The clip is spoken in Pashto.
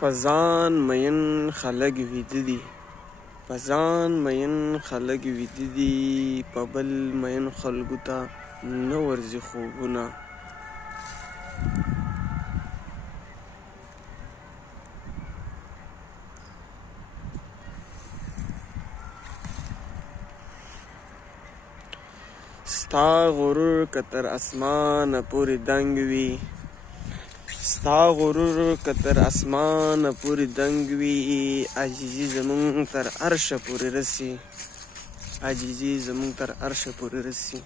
په ځان مین خلک ویده دي، په ځان مین خلک ویده دي، په بل مین خلکو ته نه ورځي خوبونه. ستا غرور که تر اسمانه پورې دنګ وي، ستا غرور که تر اسمانه پورې دنګ وي، عاجزي زمونږ تر عرشه پورې رسي، عاجزي زمونږ تر عرشه پورې رسي.